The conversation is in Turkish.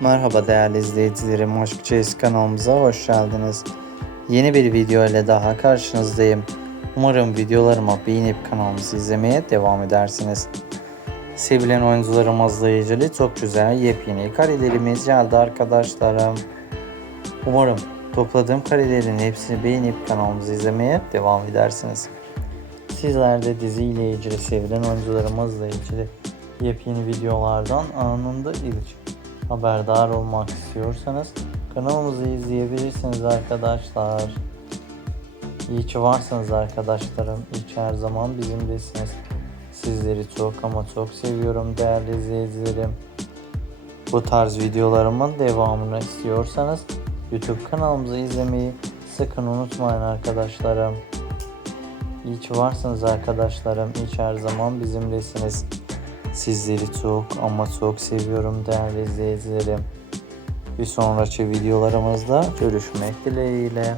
Merhaba değerli izleyicilerim, Aşk kanalımıza hoş geldiniz. Yeni bir video ile daha karşınızdayım. Umarım videolarımı beğenip kanalımızı izlemeye devam edersiniz. Sevilen oyuncularımızla ilgili çok güzel yepyeni karelerimiz geldi arkadaşlarım. Umarım topladığım karelerin hepsini beğenip kanalımızı izlemeye devam edersiniz. Sizler de dizi ile ilgili sevilen oyuncularımızla ilgili yepyeni videolardan anında ilk haberdar olmak istiyorsanız kanalımızı izleyebilirsiniz arkadaşlar. İyi ki varsınız arkadaşlarım. İyi ki her zaman bizimlesiniz. Sizleri çok ama çok seviyorum değerli izleyicilerim. Bu tarz videolarımın devamını istiyorsanız YouTube kanalımızı izlemeyi sakın unutmayın arkadaşlarım. İyi ki varsınız arkadaşlarım. İyi ki her zaman bizimlesiniz. Sizleri çok ama çok seviyorum değerli izleyicilerim. Bir sonraki videolarımızda görüşmek dileğiyle.